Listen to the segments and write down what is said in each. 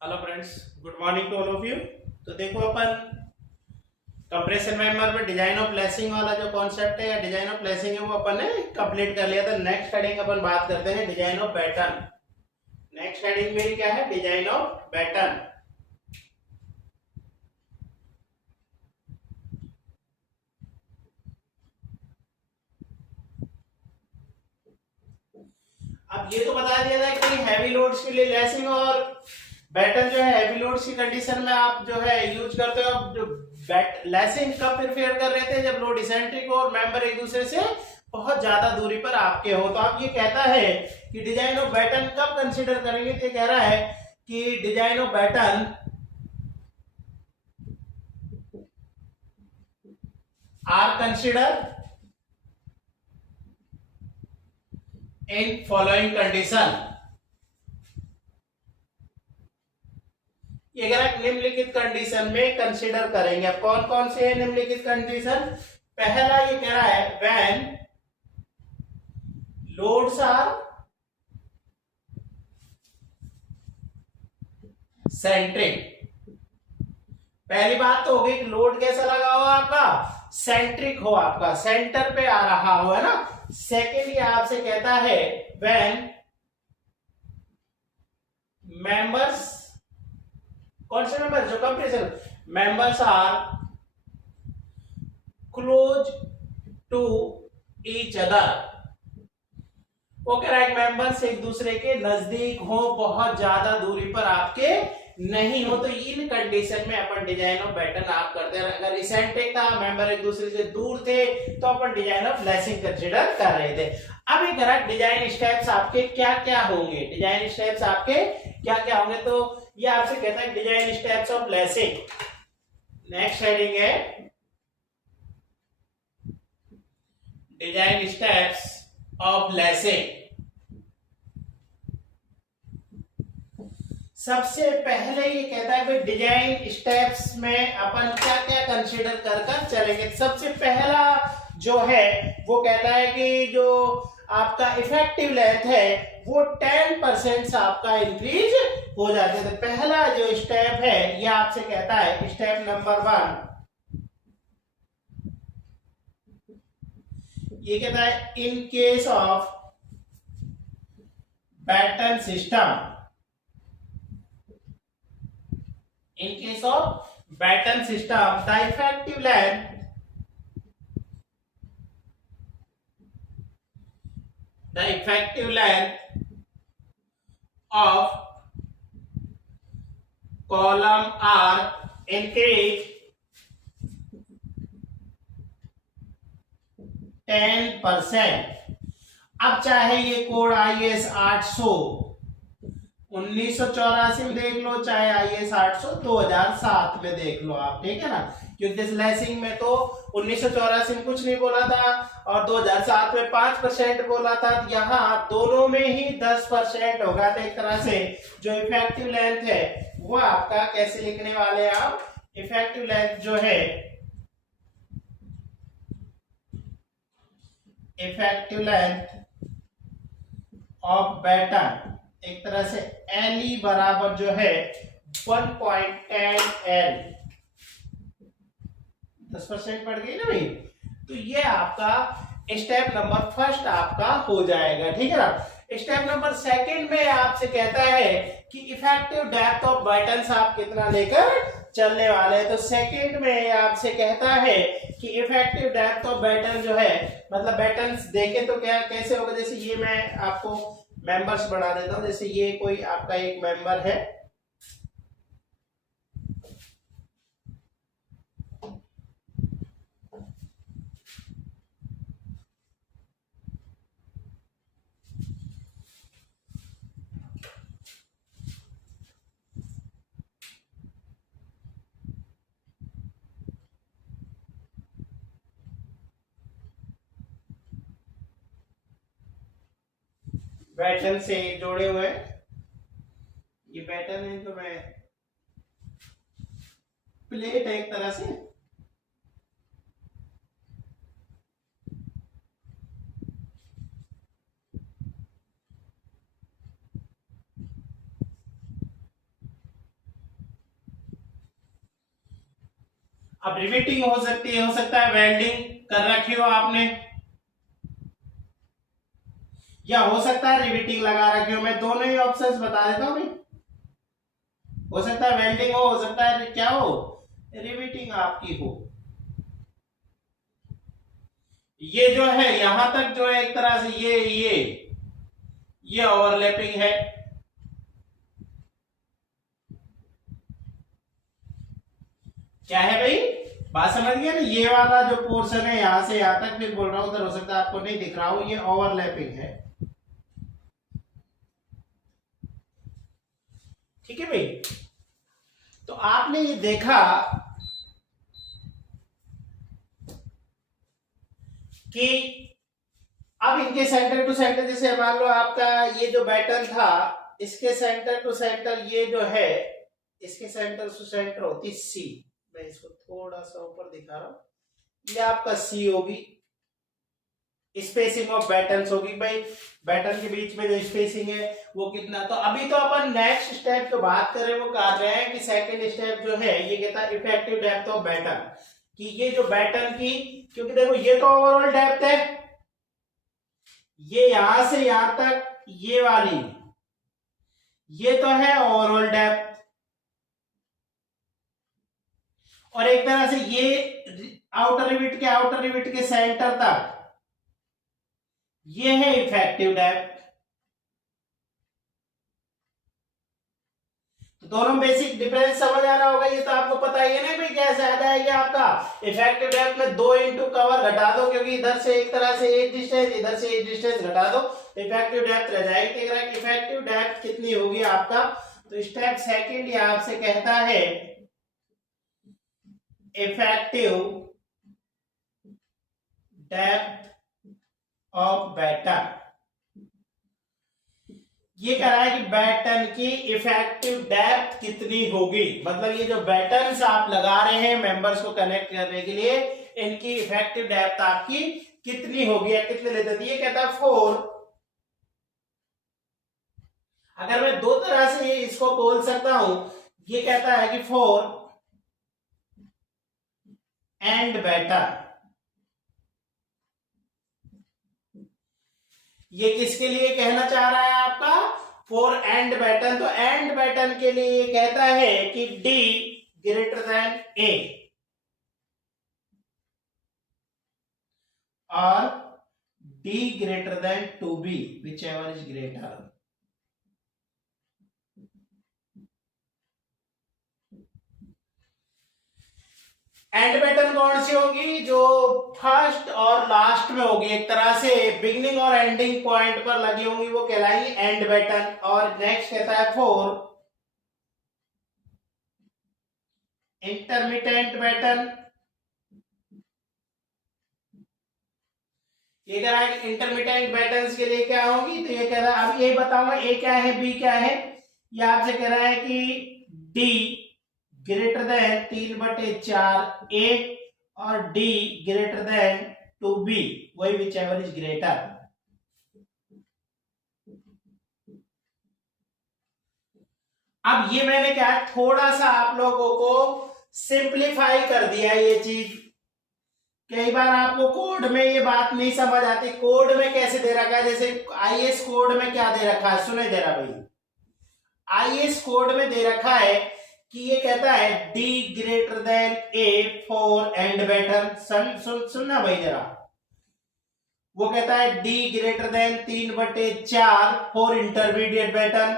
Hello friends, good morning to all of you. तो देखो अपन कंप्रेशन मेंबर में डिजाइन ऑफ लेसिंग वाला जो कॉन्सेप्ट है या डिजाइन ऑफ लेसिंग है वो अपन ने कंप्लीट कर लिया था। नेक्स्ट हेडिंग अपन बात करते हैं design of pattern. Next heading मेरी क्या है? Design of pattern. अब ये तो बता दिया था कि हैवी लोड्स के लिए लेसिंग और बैटन जो है हैवी लोड्स की कंडीशन में आप जो है यूज करते हो। अब जो लेसिंग कब प्रिफेयर कर रहे थे? जब लोड इसेंट्रिक और मेंबर एक दूसरे से बहुत ज्यादा दूरी पर आपके हो। तो आप ये कहता है कि डिजाइन ऑफ बैटन कब कंसीडर करेंगे? तो कह रहा है कि design of batten are consider in following condition. ये अगर आप निम्नलिखित कंडीशन में कंसीडर करेंगे। अब कौन कौन से है निम्नलिखित कंडीशन? पहला ये कह रहा है व्हेन लोड्स आर सेंट्रिक। पहली बात तो होगी कि लोड कैसा लगा हो आपका? सेंट्रिक हो, आपका सेंटर पे आ रहा हो, है ना। सेकेंड ये आपसे कहता है व्हेन मेंबर्स, कौन से मेंबर? जो compression members are close to each other. वो कह रहा है मेंबर्स एक दूसरे के नजदीक हो, बहुत ज्यादा दूरी पर आपके नहीं हो। तो इन कंडीशन में अपन डिजाइन ऑफ पैटर्न आप करते हैं। अगर इसेंट्रिक था, मेंबर एक दूसरे से दूर थे, तो अपन डिजाइन ऑफ लेसिंग कंसीडर कर रहे थे। अब एक करेक्ट डिजाइन स्टेप्स आपके क्या क्या होंगे? डिजाइन स्टेप्स आपके क्या क्या होंगे? तो ये आपसे कहता है design steps of lacing. Next heading है डिजाइन स्टेप्स ऑफ लेसिंग। सबसे पहले ये कहता है कि डिजाइन स्टेप्स में अपन क्या क्या कंसीडर कर चलेंगे। सबसे पहला जो है वो कहता है कि जो आपका इफेक्टिव लेंथ है वो 10% आपका इंक्रीज हो जाता है। तो पहला जो स्टेप है ये आपसे कहता है स्टेप नंबर 1, ये कहता है in case of pattern system, in case of batten system the effective length of column are increase 10%। अब चाहे ये कोड IS 800 1984 में देख लो, चाहे IS 800 2007 में देख लो आप, ठीक है ना। क्योंकि लेसिंग में तो 1984 में कुछ नहीं बोला था और 2007 में 5% बोला था। यहाँ दोनों में ही 10% होगा। तो एक तरह से जो इफेक्टिव लेंथ है वो आपका कैसे लिखने वाले हैं आप? इफेक्टिव लेंथ जो है, इफेक्टिव लेंथ ऑफ बैटन एक तरह से LE बराबर जो है 1.10 L, 10% बढ़ गई ना भाई। तो ये आपका स्टेप नंबर फर्स्ट आपका हो जाएगा, ठीक है ना। स्टेप नंबर सेकंड में आपसे कहता है कि इफेक्टिव डेप्थ ऑफ बटन्स आप कितना लेकर चलने वाले हैं। तो सेकंड में आपसे कहता है कि इफेक्टिव डेप्थ ऑफ बटन जो है, मतलब बटन्स देखें तो क्या कैसे होगा। जैसे ये मैं आपको मेंबर्स बढ़ा देता हूं। जैसे ये कोई आपका एक मेंबर है, बैटन से जोड़े हुए हैं। ये बैटन है जो मैं प्लेट है एक तरह से। अब रिवेटिंग हो सकती है, हो सकता है वेल्डिंग कर रखी हो आपने, या हो सकता है रिवेटिंग लगा रखी हो। मैं दोनों ही ऑप्शंस बता देता हूं भाई। हो सकता है वेल्डिंग हो सकता है क्या हो, रिवेटिंग आपकी हो। ये जो है यहां तक जो है एक तरह से ये ओवरलैपिंग है। क्या है भाई, बात समझ गया ना। ये वाला जो पोर्शन है यहां से यहां तक, फिर बोल रहा हूं उधर हो सकता है आपको नहीं दिख रहा हो, ये ओवरलैपिंग है। ठीक है भाई। तो आपने ये देखा कि अब इनके सेंटर टू सेंटर, जैसे मान लो आपका ये जो बैटन था, इसके सेंटर टू सेंटर ये जो है, इसके सेंटर टू सेंटर होती सी। मैं इसको थोड़ा सा ऊपर दिखा रहा हूं, ये आपका सी होगी। स्पेसिंग ऑफ बैटन्स होगी भाई, बैटन के बीच में जो स्पेसिंग है वो कितना। तो अभी तो अपन नेक्स्ट स्टेप जो बात कर रहे हैं वो कर रहे हैं कि सेकंड स्टेप जो है ये कहता है इफेक्टिव डेप्थ ऑफ बैटन, कि ये जो बैटन की, क्योंकि देखो ये तो ओवरऑल डेप्थ है, ये यहां से यहां तक ये वाली, ये तो है ओवरऑल डेप्थ, और एक तरह से ये आउटर रिविट के सेंटर तक ये है इफेक्टिव डेप्थ। तो दोनों बेसिक डिफरेंस समझ आ रहा होगा, ये तो आपको पता ही है ना भाई। कैसे आ जाएगा आपका इफेक्टिव डेप्थ में 2 इंटू कवर घटा दो, क्योंकि इधर से एक तरह से एक डिस्टेंस, इधर से एक डिस्टेंस घटा दो, तो इफेक्टिव डेप्थ रह जाएगी। इफेक्टिव डेप्थ कितनी होगी आपका, तो स्टेप सेकंड ये आपसे कहता है इफेक्टिव डेप्थ ऑफ बैटन। ये कह रहा है कि बैटन की इफेक्टिव डेप्थ कितनी होगी, मतलब ये जो बैटन्स आप लगा रहे हैं मेंबर्स को कनेक्ट करने के लिए, इनकी इफेक्टिव डेप्थ आपकी कितनी होगी या कितने लेते थे। ये कहता है 4। अगर मैं दो तरह से इसको बोल सकता हूं, ये कहता है कि 4 एंड बैटन, ये किसके लिए कहना चाह रहा है आपका, फॉर एंड बैटन। तो एंड बैटन के लिए ये कहता है कि डी ग्रेटर देन ए और d greater than two b, whichever is greater. And batten कौन सी होगी, जो फर्स्ट और लास्ट में होगी, एक तरह से बिगिनिंग और एंडिंग पॉइंट पर लगी होंगी, वो कहलाएंगी एंड बैटन। और नेक्स्ट कहता है 4 इंटरमिटेंट बैटन। ये कह रहा है कि इंटरमिटेंट बैटन्स के लिए क्या होगी, तो ये कह रहा है, अब ये बताऊंगा ए क्या है बी क्या है। ये आपसे कह रहा है कि डी ग्रेटर देन 3/4 ए और डी ग्रेटर देन 2b, वही विच एवर इज ग्रेटर। अब ये मैंने क्या थोड़ा सा आप लोगों को सिंप्लीफाई कर दिया ये चीज। कई बार आपको कोड में ये बात नहीं समझ आती, कोड में कैसे दे रखा है, जैसे आईएएस कोड में क्या दे रखा है, सुने जरा भाई। आईएएस कोड में दे रखा है कि ये कहता है D greater than A for end batten. सुनना भाई जरा, वो कहता है D greater than 3/4 for intermediate batten,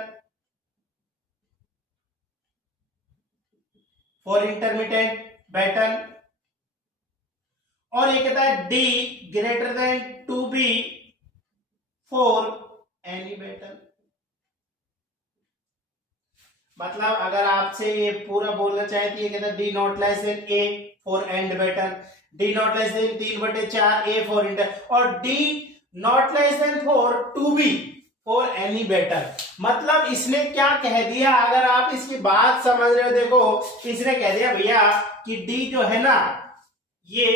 for intermediate batten. और ये कहता है D greater than 2B for any batten. मतलब अगर आपसे ये पूरा बोलना चाहे तो ये कहता है D not less than A for end batten, D not less than 3/4 A for inter, और D not less than for 2b for any batten. मतलब इसने क्या कह दिया, अगर आप इसकी बात समझ रहे हो, देखो इसने कह दिया भैया कि डी जो है ना, ये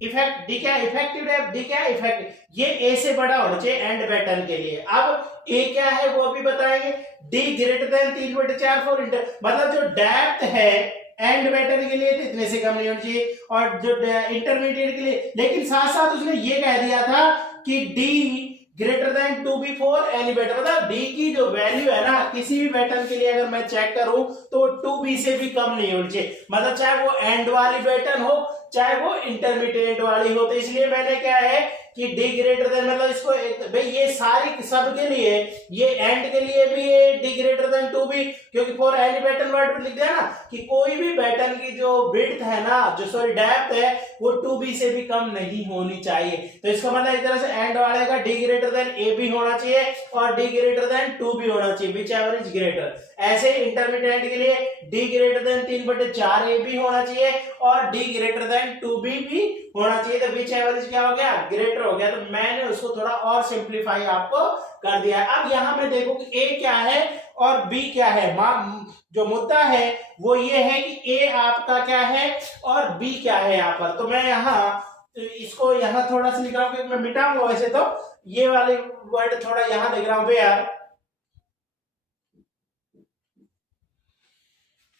इफेक्ट डी क्या इफेक्टिव है, डी क्या इफेक्टिव, ये ए से बड़ा होना चाहिए एंड बैटन के लिए। अब ए क्या है वो भी बताएंगे, D greater than 3/4 for inter, मतलब जो डेप्थ है एंड बैटन के लिए तो इतने से कम नहीं होनी चाहिए, और जो इंटरमीडिएट के लिए, लेकिन साथ साथ उसने ये कह दिया था कि d greater than 2b for any batten, मतलब डी की जो वैल्यू है ना किसी भी बैटन के लिए अगर मैं चेक करूं तो 2b से भी कम नहीं होनी चाहिए, मतलब चाहे वो एंड वाली बैटन हो चाहे वो इंटरमीडिएट वाली हो। तो इसलिए मैंने क्या है कि डी ग्रेटर देन, मतलब इसको भाई ये सारी सब के लिए, ये एंड के लिए भी ये डी ग्रेटर देन 2b, क्योंकि फॉर एनी बैटन वर्ड में लिख दिया ना कि कोई भी बैटन की जो विड्थ है ना, जो सॉरी डेप्थ है, वो 2b से भी कम नहीं होनी चाहिए। तो इसका मतलब एक तरह से एंड वाले का डी ग्रेटर देन ए भी होना चाहिए और डी ग्रेटर देन 2b होना चाहिए, विच एवर इज ग्रेटर। ऐसे ही इंटरमीडिएट के लिए डी ग्रेटर देन 3/4 ए भी होना चाहिए और डी ग्रेटर देन 2b भी होना चाहिए। तो विच एवर इज क्या हो गया, ग्रेटर हो गया। तो मैंने उसको थोड़ा और सिंप्लीफाई आपको कर दिया। अब यहां में देखो कि ए क्या है और बी क्या है। जो मुद्दा है वो ये है कि ए आपका क्या है और बी क्या है यहाँ पर। तो मैं इसको यहाँ थोड़ा सा लिख रहा हूँ क्योंकि मैं मिटाऊंगा, वैसे तो ये वाले वर्ड थोड़ा यहाँ लिख रहा हूं। वेयर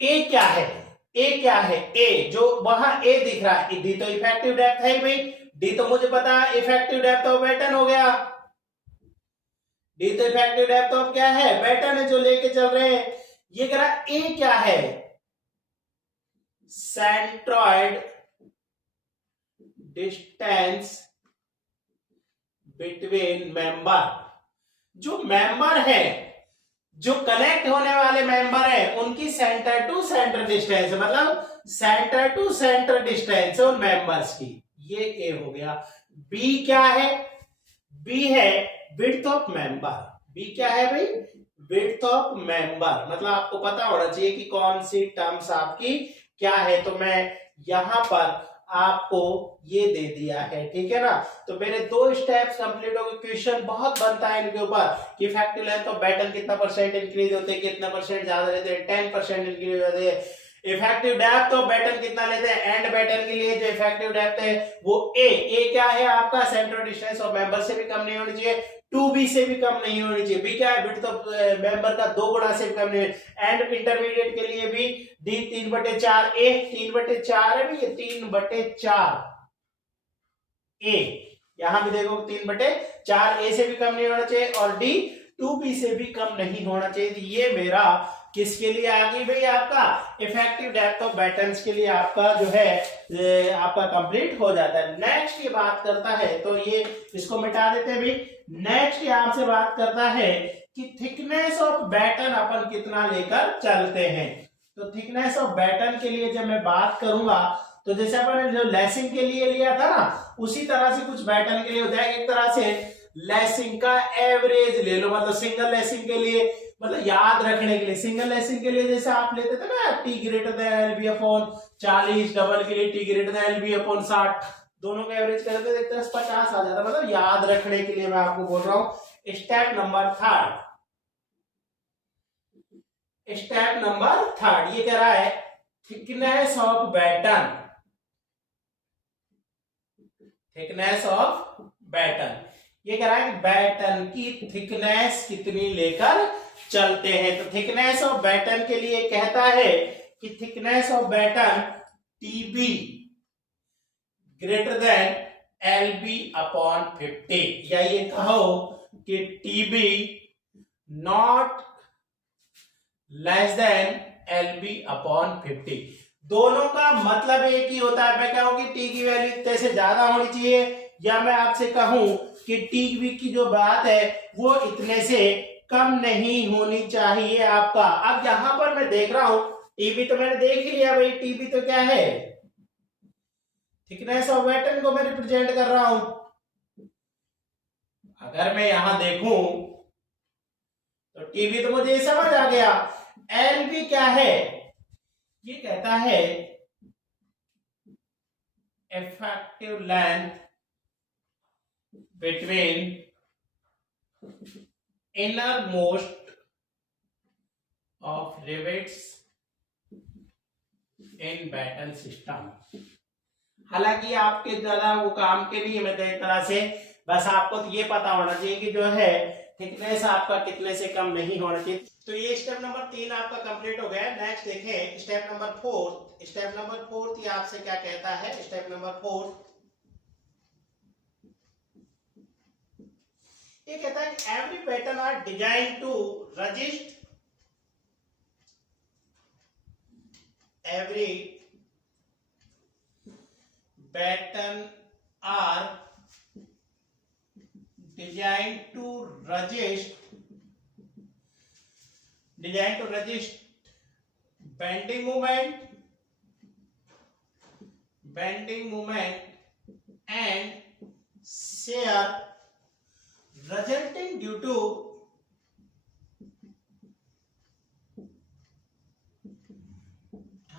ए क्या है, ए क्या है, ए जो वहां ए दिख रहा है, डी तो इफेक्टिव डेप्थ है भाई, डी तो मुझे पता है इफेक्टिव डेप्थ ऑफ बैटन हो गया, डी तो इफेक्टिव डेप्थ ऑफ क्या है, बैटन है जो लेके चल रहे हैं। ये कह रहा ए क्या है, सेंट्रॉइड डिस्टेंस बिटवीन मेंबर। जो मेंबर है, जो कनेक्ट होने वाले मेंबर है, उनकी सेंटर टू सेंटर डिस्टेंस, मतलब सेंटर टू सेंटर डिस्टेंस उन मेंबर्स की, ये ए हो गया। बी क्या है, बी है विड्थ ऑफ मेंबर। बी क्या है भाई, विड्थ ऑफ मेंबर, मतलब आपको पता होना चाहिए कि कौन सी टर्म्स आपकी क्या है। तो मैं यहां पर आपको ये दे दिया है, ठीक है ना। तो मेरे 2 स्टेप्स कंप्लीट हो गए। क्वेश्चन बहुत बनता है इनके ऊपर कि इफेक्टिव लेंथ ऑफ बैटन कितना परसेंट इंक्रीज होते हैं, कितना परसेंट ज्यादा लेते हैं, 10% इंक्रीज होते हैं। इफेक्टिव डेप्थ ऑफ बैटन कितना लेते हैं, एंड बैटन के लिए जो इफेक्टिव डेप्थ है वो ए क्या है आपका, सेंट्रल डिस्टेंस ऑफ मेंबर से भी कम नहीं होनी चाहिए, 2b से भी कम नहीं होनी चाहिए। बी क्या है, विड्थ ऑफ मेंबर का 2 गुना से भी कम नहीं। एंड इंटरमीडिएट के लिए भी डी 3/4 ए, 3/4 है भी, 3/4 ए, यहां भी देखो 3/4 ए से भी कम नहीं होना चाहिए और डी 2b से भी कम नहीं होना चाहिए। तो ये मेरा किसके लिए आ गई भाई, आपका इफेक्टिव डेप्थ ऑफ बैटन्स के लिए आपका जो है आपका कंप्लीट हो जाता है। नेक्स्ट ये बात करता है, तो ये इसको मिटा देते हैं भाई। नेक्स्ट ये आपसे बात करता है कि थिकनेस ऑफ बैटन अपन कितना लेकर चलते हैं। तो थिकनेस ऑफ बैटन के लिए जब मैं बात करूंगा तो जैसे अपन जो लेसिंग के लिए लिया था ना, उसी तरह से कुछ बैटन के लिए होता है। एक तरह से लेसिंग का एवरेज ले लो, मतलब सिंगल लेसिंग के लिए, मतलब याद रखने के लिए, सिंगल लेसिंग के लिए जैसे आप लेते थे ना t greater than lb upon 40, double के लिए t greater than lb upon 60, दोनों का एवरेज करते थे 50 आ जाता, मतलब याद रखने के लिए मैं आपको बोल रहा हूं। स्टेप नंबर 3, स्टेप नंबर 3 ये कह रहा है thickness of batten, thickness of batten. ये कह रहा है कि बैटन की थिकनेस कितनी लेकर चलते हैं। तो थिकनेस ऑफ बैटन के लिए कहता है कि thickness of batten tb greater than lb upon 50, या ये कहो कि tb not less than lb upon 50। दोनों का मतलब एक ही होता है। मैं कहूं कि टी की वैल्यू इतने से ज्यादा होनी चाहिए, या मैं आपसे कहूं कि टी की जो बात है वो इतने से कम नहीं होनी चाहिए आपका। अब यहां पर मैं देख रहा हूं टीबी तो मैंने देख ही लिया भाई, टीबी तो क्या है, थिकनेस ऑफ बैटन को मैं रिप्रेजेंट कर रहा हूं। अगर मैं यहां देखूं तो टीबी तो मुझे समझ आ गया। एलबी क्या है, ये कहता है effective length between innermost of rivets in batten system. हालांकि आपके ज्यादा वो काम के लिए मैं एक तरह से बस आपको तो ये पता होना चाहिए कि जो है थिकनेस आपका कितने से कम नहीं होना चाहिए। तो ये स्टेप नंबर 3 आपका कंप्लीट हो गया। नेक्स्ट देखें स्टेप नंबर 4। स्टेप नंबर 4 ये आपसे क्या कहता है, स्टेप नंबर 4 ये कहता है कि every pattern are design to resist every pattern are designed to resist bending moment and shear resulting due to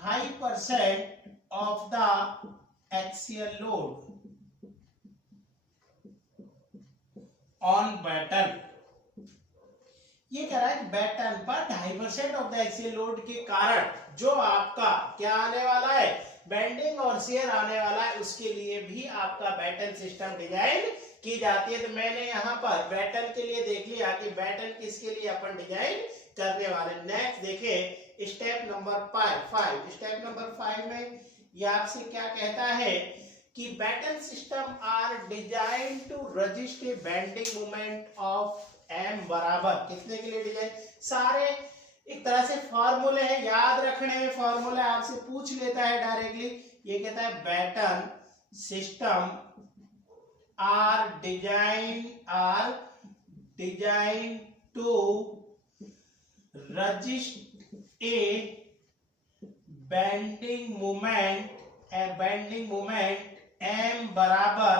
high percent of the axial load on batten. ये कह रहा है बैटन पर 2.5% ऑफ द एक्सियल लोड के कारण जो आपका क्या आने वाला है, बेंडिंग और शेयर आने वाला है, उसके लिए भी आपका बैटन सिस्टम डिजाइन की जाती है। तो मैंने यहाँ पर बैटन के लिए देख लिया कि बैटन किसके लिए अपन डिजाइन करने वाले। नेक्स्ट देखें स्टेप नंबर 5। स्टेप नंबर 5 में ये आपसे क्या कहता है कि batten system are design to resist a bending moment of m बराबर कितने के लिए डिजाइन। सारे एक तरह से फॉर्मूले हैं, याद रखने में फॉर्मूला आपसे पूछ लेता है डायरेक्टली। ये कहता है batten system are design to resist a bending moment m बराबर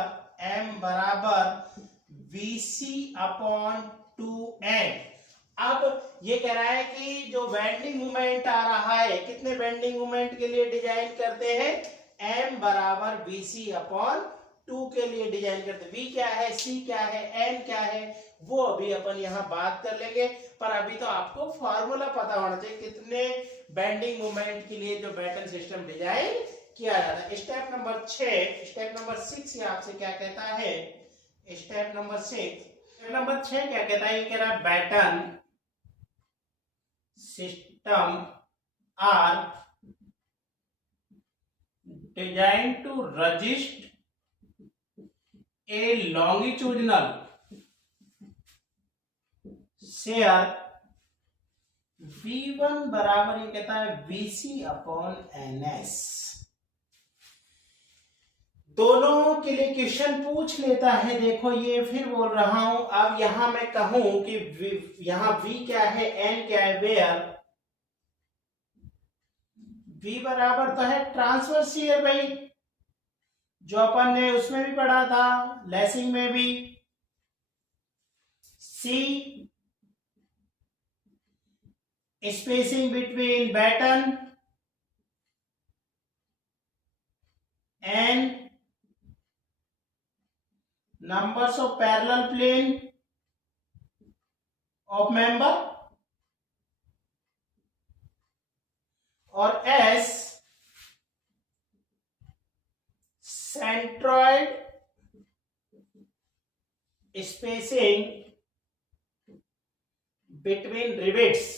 VC अपॉन 2N। अब ये कह रहा है कि जो बेंडिंग मोमेंट आ रहा है, कितने बेंडिंग मोमेंट के लिए डिजाइन करते हैं, M बराबर VC अपॉन 2 के लिए डिजाइन करते हैं। V क्या है, C क्या है, N क्या है, वो अभी अपन यहाँ बात कर लेंगे। पर अभी तो आपको फॉर्मूला पता होना चाहिए कितने बेंडिंग मोमेंट के लिए जो बैटन सिस्टम डिजाइन किया जाता है। स्टेप नंबर 6 आपसे क्या कहता है, स्टेप नंबर 6 क्या कहता है, ये कह रहा है batten system are design to resist a longitudinal shear V1 बराबर ये कहता है VC अपॉन NS। दोनों के लिए क्वेश्चन पूछ लेता है। देखो ये फिर बोल रहा हूं, अब यहां मैं कहूं कि यहां V क्या है, N क्या है, वेयर V बराबर तो है ट्रांसवर्स शियर भाई, जो अपन ने उसमें भी पढ़ा था, लेसिंग में भी। C spacing between batten and numbers of parallel plane of member, और S centroid spacing between rivets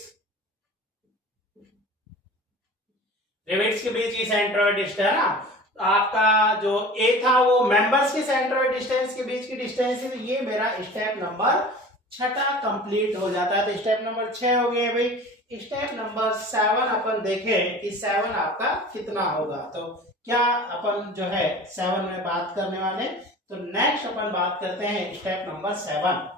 के बीच की सेंट्रोइड डिस्टेंस है ना। आपका जो ए था वो मेंबर्स के सेंट्रोइड डिस्टेंस के बीच की डिस्टेंस है। तो ये मेरा स्टेप नंबर 6 कंप्लीट हो जाता है। तो स्टेप नंबर 6 हो गया भाई। स्टेप नंबर 7 अपन देखें कि 7 आपका कितना होगा। तो क्या अपन जो है 7 में बात करने वाले। तो नेक्स्ट अपन बात करते हैं स्टेप नंबर 7।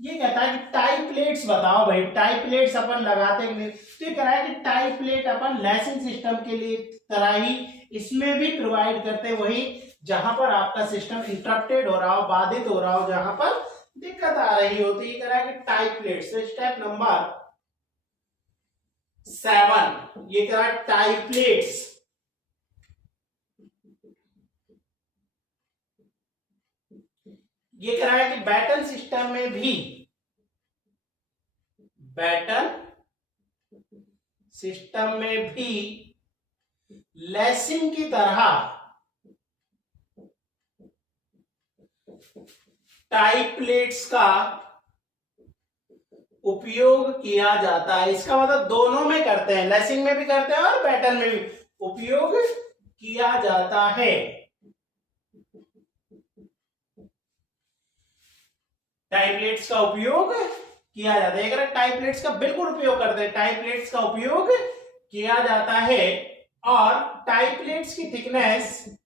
ये कहता है कि टाई प्लेट्स बताओ भाई, टाई प्लेट्स अपन लगाते हैं। तो ये कह रहा है कि टाई प्लेट अपन लेसिंग सिस्टम के लिए तरह ही इसमें भी प्रोवाइड करते हैं, वही जहां पर आपका सिस्टम इंटरप्टेड हो रहा हो, बाधित हो रहा हो, जहां पर दिक्कत आ रही हो। तो ये कह रहा है कि टाई प्लेट्स। तो स्टेप नंबर 7 ये कह रहा है टाई प्लेट्स ये कह रहा है कि बैटन सिस्टम में भी लेसिंग की तरह टाई प्लेट्स का उपयोग किया जाता है। इसका मतलब दोनों में करते हैं, लेसिंग में भी करते हैं और बैटन में भी उपयोग किया जाता है। टाइपलेट्स का उपयोग किया जाता है। अगर टाइपलेट्स का बिल्कुल उपयोग करते हैं, टाइपलेट्स का उपयोग किया जाता है और टाइपलेट्स की थिकनेस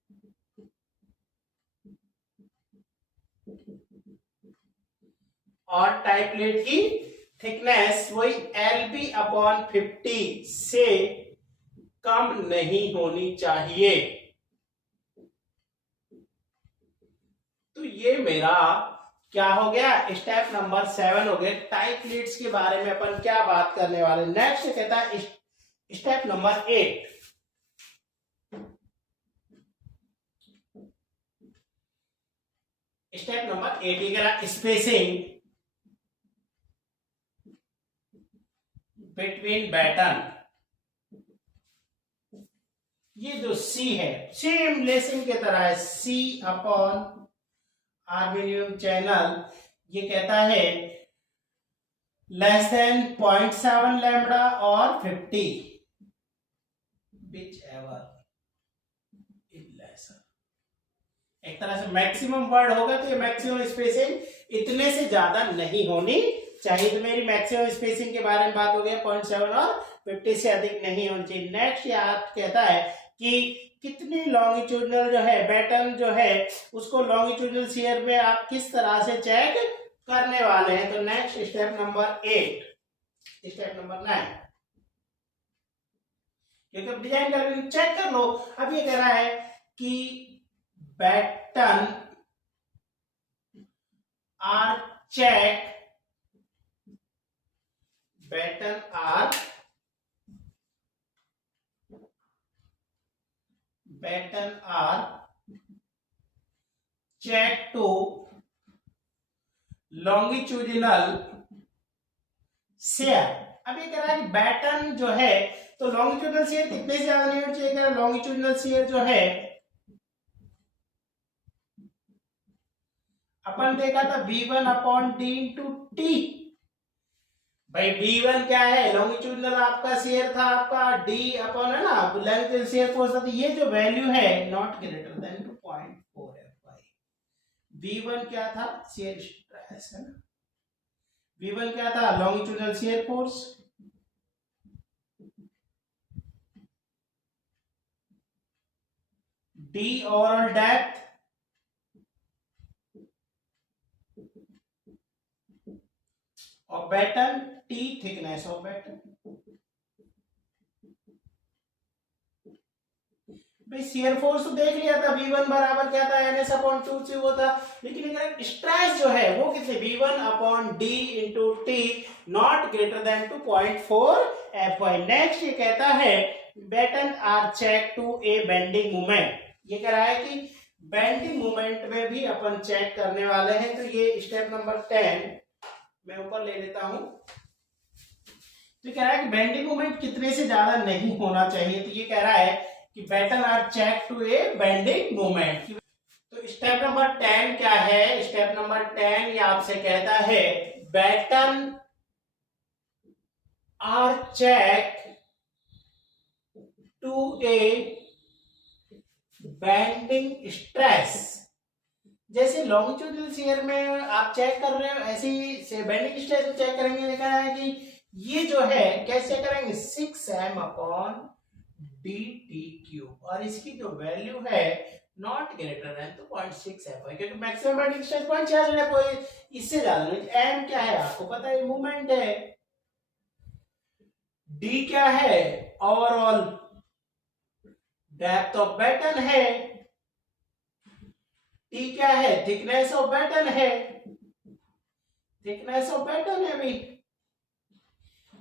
वही LB/50 से कम नहीं होनी चाहिए। तो ये मेरा क्या हो गया, स्टेप नंबर 7 हो गया। टाइपलेट्स के बारे में अपन क्या बात करने वाले। नेक्स्ट कहता है स्टेप नंबर 8। स्टेप नंबर 8 ये कह रहा स्पेसिंग बिटवीन बैटन। ये जो C है सेम लेसिंग के तरह है, C/आर्मेनियम चैनल। ये कहता है लेस देन 0.7 लैम्बडा और 50 विच एवर इज लेसर। एक तरह से मैक्सिमम वर्ड होगा तो ये मैक्सिमम स्पेसिंग इतने से ज्यादा नहीं होनी चाहिए। तो मेरी मैक्सिमम स्पेसिंग के बारे में बात हो गया, 0.7 और 50 से अधिक नहीं होनी चाहिए। नेक्स्ट याद कहता है कि कितनी लॉन्गिट्यूडनल जो है बैटन जो है उसको लॉन्गिट्यूडनल शियर में आप किस तरह से चेक करने वाले हैं। तो next step number 8, step number 9, क्योंकि डिजाइन करके चेक कर लो। अब ये कह रहा है कि batten are check, batten are check to longitudinal shear। अब ये कह रहा है कि बैटन जो है तो लॉन्गिट्यूडनल शेयर कितने से ज्यादा नहीं होना चाहिए। लॉन्गिट्यूडनल शेयर जो है अपन देखा था V1/d/t। भाई V1 क्या है, लॉन्गिट्यूडनल आपका शेयर था, आपका d अपॉन है ना लेंथ शेयर फोर्स था। ये जो वैल्यू है not greater than 2.4 Fy। V1 क्या था, शेयर स्ट्रेस है ना। V1 क्या था, longitudinal shear force. d overall depth, और batten T thickness of batten. भाई शियर फोर्स तो देख लिया था, V1 बराबर क्या था, NS/2 से वो था। लेकिन स्ट्रेस जो है वो कितने, V1/d/t not greater than 2.4 Fy। Next ये कहता है batten are check to a bending moment. ये कह रहा है कि बेंडिंग मोमेंट में भी अपन चेक करने वाले हैं। तो ये स्टेप नंबर 10 मैं ऊपर ले लेता हूं। तो कह रहा है कि बेंडिंग मोमेंट कितने से ज्यादा नहीं होना चाहिए। तो ये कह रहा है कि batten are check to a bending moment. तो स्टेप नंबर 10 क्या है, स्टेप नंबर 10 ये आपसे कहता है batten are check to a bending stress. जैसे लॉन्गिट्यूडनल शियर में आप चेक कर रहे हो, ऐसे ही से बेंडिंग स्ट्रेस में चेक करेंगे। देखा है कि ये जो है कैसे करेंगे, 6m/dt³ और इसकी जो वैल्यू है नॉट ग्रेटर देन 0.6 Fy, क्योंकि मैक्सिमम बेंडिंग स्ट्रेस 0.6 है, कोई इससे ज्यादा नहीं। m क्या है आपको पता है, मूवमेंट है। d क्या है, ओवरऑल डेप्थ ऑफ बैटन है। T क्या है, थिकनेस ऑफ बैटन है, थिकनेस ऑफ बैटन है भाई।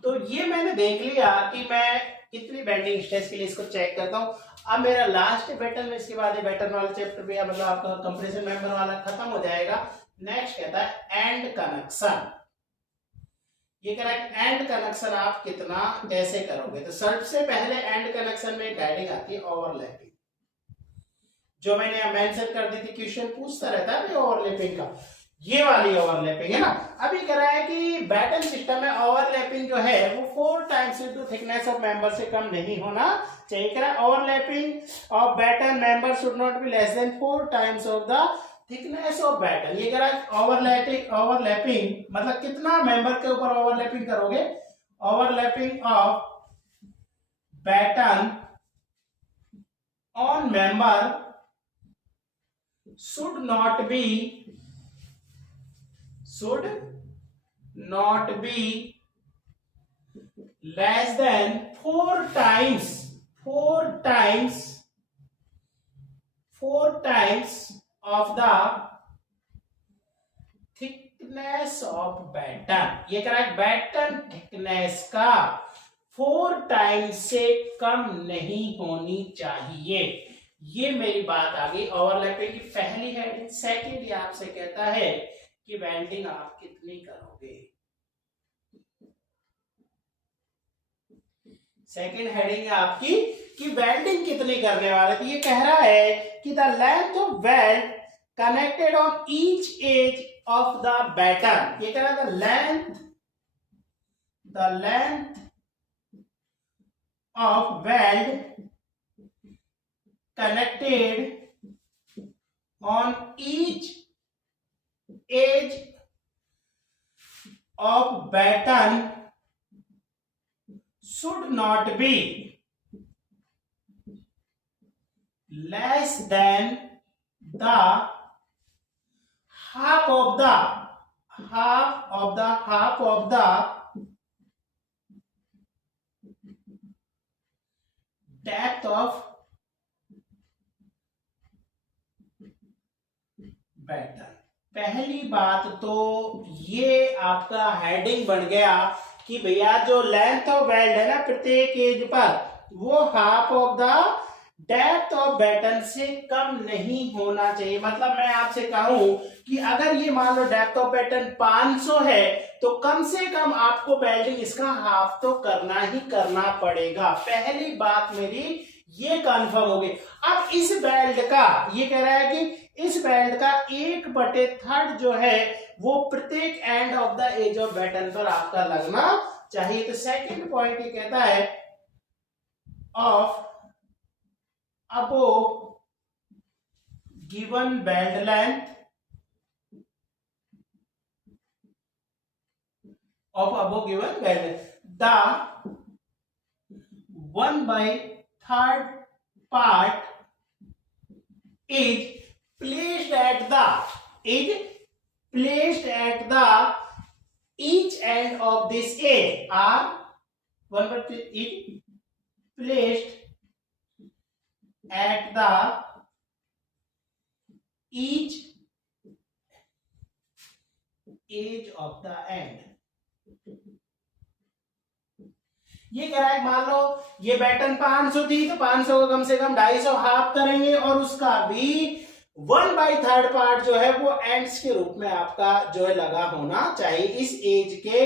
तो ये मैंने देख लिया कि मैं कितनी बेंडिंग स्ट्रेस के लिए इसको चेक करता हूं। अब मेरा लास्ट बैटन में, इसके बाद बैटन वाला चैप्टर भी मतलब आपका कंप्रेशन मेंबर वाला खत्म हो जाएगा। नेक्स्ट कहता है एंड कनेक्शन। ये कह रहा है एंड कनेक्शन आप कितना कैसे करोगे। तो सबसे पहले एंड कनेक्शन में गाइडिंग आती है ओवरलैपिंग, जो मैंने मेंशन कर दी थी, क्वेश्चन पूछता रहता है ओवरलैपिंग का। ये वाली ओवरलैपिंग है ना। अभी कह रहा है कि बैटन सिस्टम में ओवरलैपिंग जो है वो 4 times into thickness of member से कम नहीं होना चाहिए। कह रहा है overlapping of batten member should not be less than 4 times of the thickness of batten. ये कह रहा है ओवरलैपिंग मतलब कितना मेंबर के ऊपर ओवरलैपिंग करोगे, overlapping of batten on member should not be less than 4 times of the thickness of batten। ये कह रहा है बैटन थिकनेस का 4 टाइम्स से कम नहीं होनी चाहिए। ये मेरी बात आ गई ओवरलैपिंग की पहली हेडिंग। सेकंड ये आपसे कहता है कि वेल्डिंग आप कितनी करोगे। सेकंड हेडिंग है आपकी कि वेल्डिंग कितनी करने वाले। तो ये कह रहा है कि the length of weld connected on each edge of the batten. ये कह रहा है the length of weld connected on each edge of batten should not be less than the half of the depth of batten. पहली बात तो ये आपका heading बन गया कि भैया जो लेंथ ऑफ वेल्ड है ना प्रत्येक एज पर वो half of the depth of batten से कम नहीं होना चाहिए। मतलब मैं आपसे कहूं कि अगर ये मान लो डेप्थ ऑफ बैटन 500 है तो कम से कम आपको वेल्डिंग इसका हाफ तो करना ही करना पड़ेगा। पहली बात मेरी ये कंफर्म हो गई। अब इस बेल्ट का ये कह रहा है कि इस बेल्ट का 1/3 जो है वो प्रत्येक end of the edge of batten पर आपका लगना चाहिए। तो सेकंड पॉइंट ये कहता है of above given belt length of above given belt length, the 1/3 part is placed at the each end of this edge are 1/3 is placed at the each edge of the end। ये कह रहा है मान लो ये baton 500 थी तो 500 को कम से कम 250 हाफ करेंगे और उसका भी 1/3 पार्ट जो है वो एंड्स के रूप में आपका जो है लगा होना चाहिए। इस एज के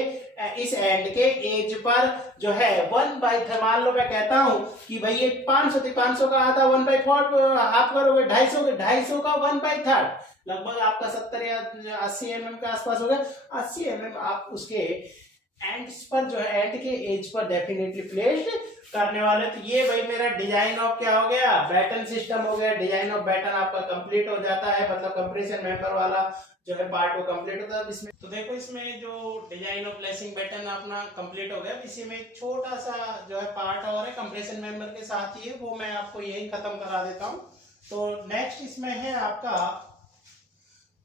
इस एंड के एज पर जो है 1/3 मान लो मैं कहता हूं कि भाई ये 500 थी 500 का आधा 1/4 हाफ करोगे 250 का 1/3 लगभग आपका 70 या 80 mm के आसपास हो गया। 80 mm आप उसके एंड्स पर जो है एंड के एज पर डेफिनेटली प्लेस्ड करने वाले। तो ये भाई मेरा डिजाइन ऑफ क्या हो गया बैटन सिस्टम हो गया। डिजाइन ऑफ बैटन आपका कंप्लीट हो जाता है मतलब कंप्रेशन मेंबर वाला जो है पार्ट वो कंप्लीट होता है। इसमें तो देखो इसमें जो डिजाइन ऑफ लेसिंग बैटन अपना कंप्लीट हो गया। इसी में छोटा सा जो है पार्ट और है कंप्रेशन मेंबर के साथ ही है वो मैं आपको यही खत्म करा देता हूं। तो नेक्स्ट इसमें है आपका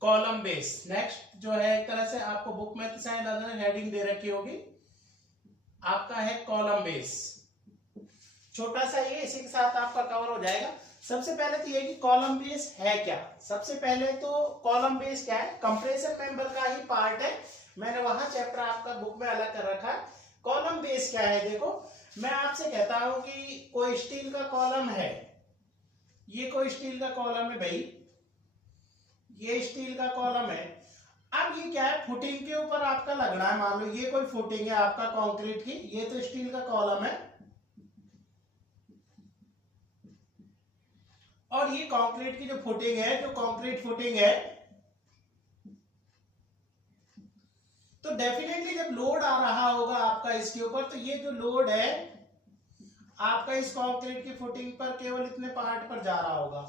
कॉलम बेस। नेक्स्ट जो है एक तरह से आपको बुक में तो शायद अगर हेडिंग दे रखी होगी आपका है कॉलम बेस। छोटा सा ये इसी के साथ आपका कवर हो जाएगा। सबसे पहले तो ये कि कॉलम बेस है क्या। सबसे पहले तो कॉलम बेस क्या है कंप्रेसर मेंबर का ही पार्ट है। मैंने वहां चैप्टर आपका बुक में अलग कर रखा है। कॉलम बेस क्या है देखो मैं आपसे कहता हूं कि कोई स्टील का कॉलम है। ये कोई स्टील का कॉलम है भाई ये स्टील का कॉलम है। अब ये क्या है फुटिंग के ऊपर आपका लगना है। मान लो ये कोई फुटिंग है आपका कंक्रीट की। ये तो स्टील का कॉलम है और ये कंक्रीट की जो फुटिंग है जो कंक्रीट फुटिंग है डेफिनेटली जब लोड आ रहा होगा आपका इसके ऊपर, तो ये जो लोड है आपका इस कंक्रीट की फुटिंग पर केवल इतने पार्ट पर जा रहा होगा।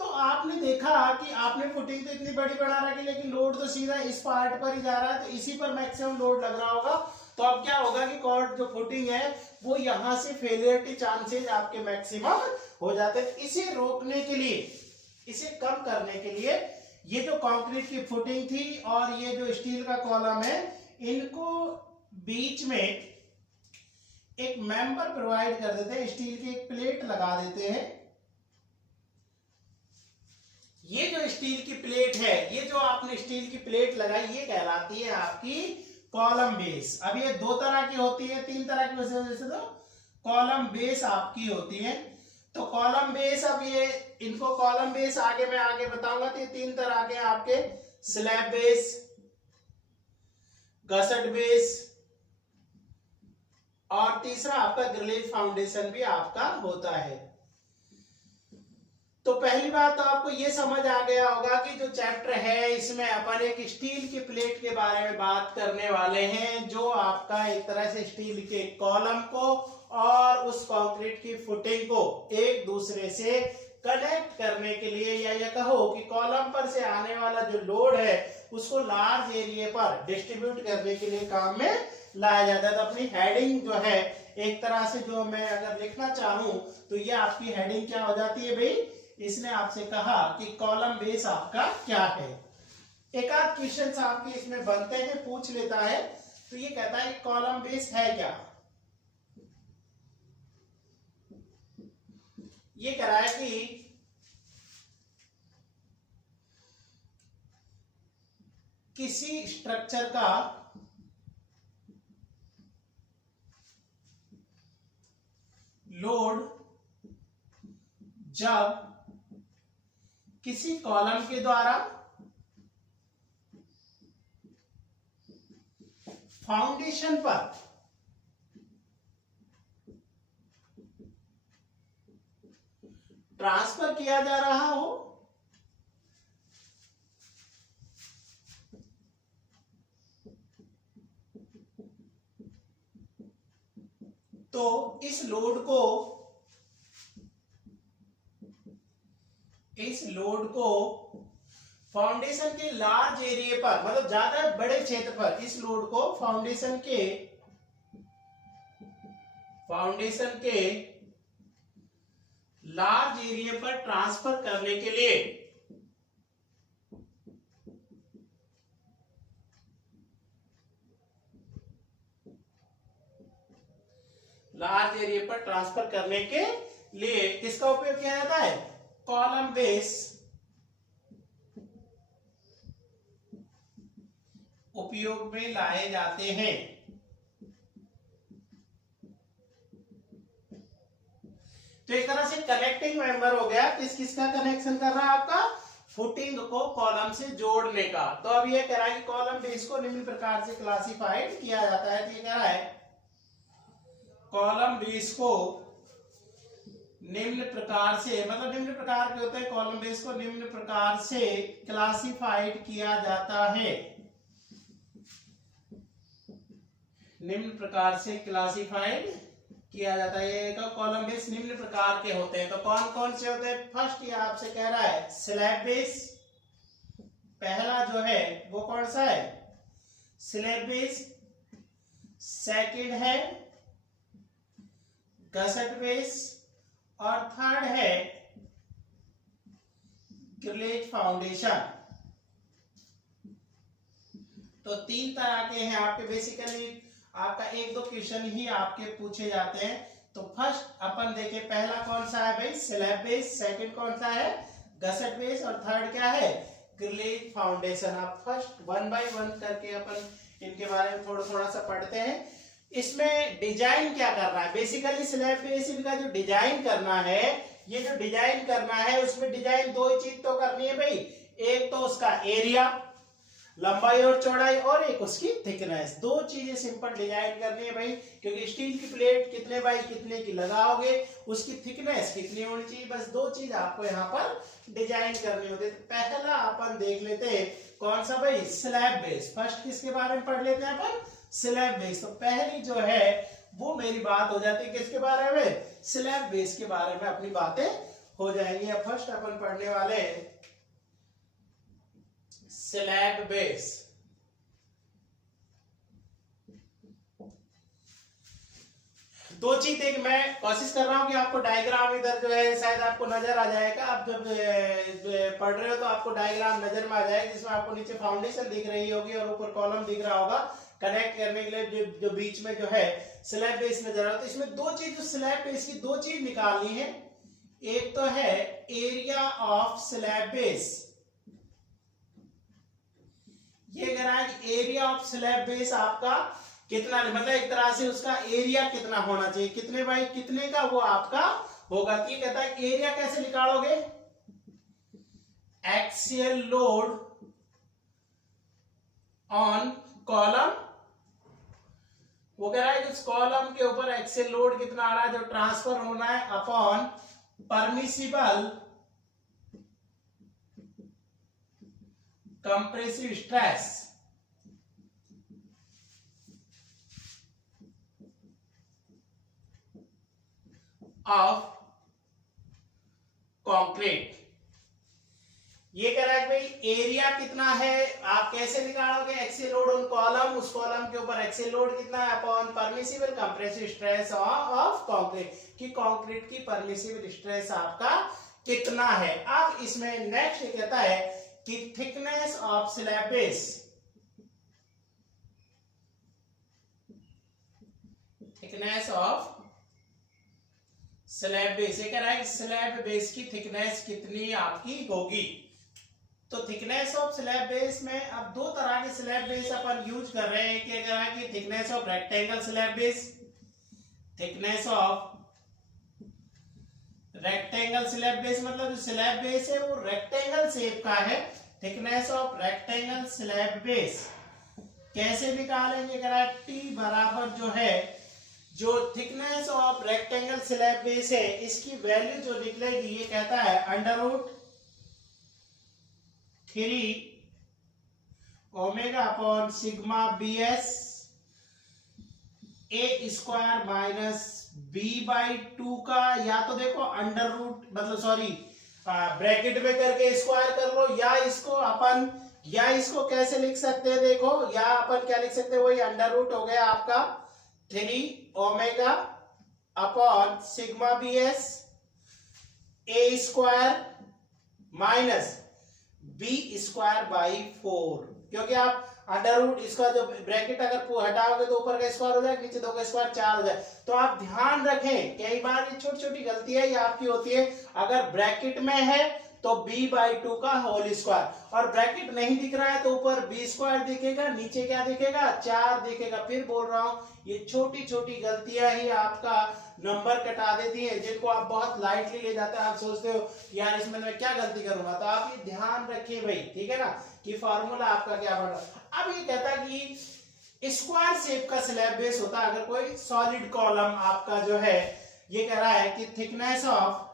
तो आपने देखा कि आपने फुटिंग तो इतनी बड़ी बना रखी, लेकिन लोड तो सीधा इस पार्ट पर ही जा रहा है, तो इसी पर मैक्सिमम लोड लग रहा होगा। तो अब क्या होगा कि कॉर्ड जो फुटिंग है वो यहां से फेलियर के चांसेस आपके मैक्सिमम हो जाते हैं। इसे रोकने के लिए, इसे कम करने के लिए, ये जो कंक्रीट की फुटिंग थी और ये जो स्टील का कॉलम है, इनको बीच में एक मेंबर प्रोवाइड कर देते हैं, स्टील की एक प्लेट लगा देते हैं। ये जो स्टील की प्लेट है, ये जो आपने स्टील की प्लेट लगाई, ये कहलाती है आपकी कॉलम बेस। अब ये दो तरह की होती है, तीन तरह की वैसे तो कॉलम बेस आपकी होती है। तो कॉलम बेस, अब ये इनको कॉलम बेस आगे मैं आगे बताऊंगा। तो ये तीन तरह के आपके स्लैब बेस, गसट बेस और तीसरा आपका ग्रिलेज फाउंडेशन भी आपका होता है। तो पहली बात तो आपको ये समझ आ गया होगा कि जो चैप्टर है इसमें अपन एक स्टील की प्लेट के बारे में बात करने वाले हैं, जो आपका एक तरह से स्टील के कॉलम को और उस कंक्रीट की फुटिंग को एक दूसरे से कनेक्ट करने के लिए, या ये कहो कि कॉलम पर से आने वाला जो लोड है उसको लार्ज एरिया पर डिस्ट्रीब्यूट करने के लिए काम में लाया जाता है। तो अपनी हेडिंग जो है एक तरह से, जो मैं अगर लिखना चाहूं तो ये आपकी हेडिंग क्या हो जाती है भाई, इसने आपसे कहा कि कॉलम बेस आपका क्या है। एक आध क्वेश्चन आपके इसमें बनते हैं, पूछ लेता है। तो ये कहता है कॉलम बेस है क्या। ये कह रहा है कि किसी स्ट्रक्चर का लोड जब किसी कॉलम के द्वारा फाउंडेशन पर ट्रांसफर किया जा रहा हो, तो इस लोड को फाउंडेशन के लार्ज एरिया पर, मतलब ज्यादा बड़े क्षेत्र पर, इस लोड को फाउंडेशन के लार्ज एरिया पर ट्रांसफर करने के लिए किसका उपयोग किया जाता है, कॉलम बेस उपयोग में लाए जाते हैं। तो एक तरह से कनेक्टिंग मेंबर हो गया। किसका कनेक्शन कर रहा है, आपका फुटिंग को कॉलम से जोड़ने का। तो अब ये कह रहा है कि कॉलम बेस को निम्न प्रकार से क्लासिफाइड किया जाता है। तो ये कह रहा है कॉलम बेस को निम्न प्रकार से, मतलब निम्न प्रकार के होते हैं, कॉलम बेस को निम्न प्रकार से क्लासिफाइड किया जाता है। निम्न प्रकार से क्लासिफाइड किया जाता है। ये कॉलम बेस निम्न प्रकार के होते हैं। तो कौन कौन से होते हैं, फर्स्ट ये आपसे कह रहा है स्लैब बेस। पहला जो है वो कौन सा है, स्लैब बेस। सेकंड है गसट बेस और थर्ड है ग्रिलेज फाउंडेशन। तो तीन तरह के हैं आपके। बेसिकली आपका एक दो क्वेश्चन ही आपके पूछे जाते हैं। तो फर्स्ट अपन देखें, पहला कौन सा है भाई, स्लैब बेस। सेकंड कौन सा है, गसट बेस। और थर्ड क्या है, ग्रिलेज फाउंडेशन। आप फर्स्ट वन बाय वन करके अपन इनके बारे में थोड़ा थोड़ा सा पढ़ते हैं। इसमें डिजाइन क्या करना है, बेसिकली स्लैब बेस इनका जो डिजाइन करना है, ये जो डिजाइन करना है उसमें डिजाइन दो ही चीज तो करनी है भाई। एक तो उसका एरिया, लंबाई और चौड़ाई और एक उसकी थिकनेस। दो चीजें सिंपल डिजाइन करनी है भाई, क्योंकि स्टील की प्लेट कितने बाई कितने की लगाओगे, उसकी थिकनेस कितनी होनी चाहिए, बस दो चीज आपको यहाँ पर डिजाइन करनी होती है। तो पहला अपन देख लेते हैं कौन सा भाई, स्लैब बेस। फर्स्ट किसके बारे में पढ़ लेते हैं अपन, स्लैब बेस। तो पहली जो है वो मेरी बात हो जाती है किसके बारे में, स्लैब बेस के बारे में अपनी बातें हो जाएंगी। अब फर्स्ट अपन पढ़ने वाले स्लैब बेस। दो चीज देख, मैं कोशिश कर रहा हूं कि आपको डायग्राम इधर जो है शायद आपको नजर आ जाएगा। आप जब पढ़ रहे हो तो आपको डायग्राम नजर में आ जाएगा, जिसमें आपको नीचे फाउंडेशन दिख रही होगी और ऊपर कॉलम दिख रहा होगा कनेक्ट करने के लिए, जो बीच में जो है स्लैब बेस नजर आ रहा है। तो इसमें दो चीज, जो स्लैब बेस की दो चीज निकालनी है। एक तो है एरिया ऑफ स्लैब बेस, ये कह रहा है कि एरिया ऑफ स्लैब बेस आपका कितना, मतलब एक तरह से उसका एरिया कितना होना चाहिए, कितने बाई कितने का वो आपका होगा। ये कहता है एरिया कैसे निकालोगे, एक्सियल लोड ऑन कॉलम। वो कह रहा है कि उस कॉलम के ऊपर एक्सियल लोड कितना आ रहा है जो ट्रांसफर होना है, upon permissible compressive stress of concrete. ये कह रहा है भाई एरिया कितना है, आप कैसे निकालोगे, एक्सियल लोड ऑन कॉलम, उस कॉलम के ऊपर एक्सियल लोड कितना है upon permissible compressive stress of concrete, कि कंक्रीट की परमिसिबल स्ट्रेस आपका कितना है। अब इसमें नेक्स्ट कहता है कि thickness of slab base, thickness of slab base. ये कह रहा है कि स्लैब बेस की थिकनेस कितनी आपकी होगी। तो थिकनेस ऑफ स्लैब बेस में अब दो तरह के स्लैब बेस अपन यूज कर रहे हैं। क्या कह रहा है कि thickness of rectangle slab base, thickness of rectangle slab base, मतलब जो स्लैब बेस है वो रेक्टेंगल शेप का है। Thickness of rectangle slab base कैसे निकालेंगे, कह रहा है टी बराबर जो है, जो thickness of rectangle slab base है इसकी वैल्यू जो निकलेगी, ये कहता है under root 3 omega upon sigma b s a square minus b by 2 का, या तो देखो अंडर रूट मतलब सॉरी ब्रैकेट में करके स्क्वायर कर लो, या इसको अपन, या इसको कैसे लिख सकते हैं देखो, या अपन क्या लिख सकते हैं, वही अंडर रूट हो गया आपका 3 omega upon sigma b s a square minus b square by 4, क्योंकि आप अंडर रूट इसका जो ब्रैकेट अगर हटाओगे तो ऊपर का स्क्वायर हो जाए, नीचे दो का स्क्वायर 4 हो जाए। तो आप ध्यान रखें, कई बार ये छोटी छोटी गलती है ये आपकी होती है, अगर ब्रैकेट में है तो b बाई 2 का होल स्क्वायर, और ब्रैकेट नहीं दिख रहा है तो ऊपर b स्क्वायर दिखेगा, नीचे क्या दिखेगा 4 दिखेगा। फिर बोल रहा हूं ये छोटी छोटी गलतियां ही आपका नंबर कटा देती है, जिनको आप बहुत लाइटली ले जाते हैं। आप सोचते हो यार इसमें मैं क्या गलती करूंगा, तो आप ये ध्यान रखिए भाई, ठीक है ना, कि फॉर्मूला आपका क्या बन रहा। अब ये कहता है कि स्क्वायर शेप का स्लैब बेस होता है अगर कोई सॉलिड कॉलम आपका जो है, ये कह रहा है कि थिकनेस ऑफ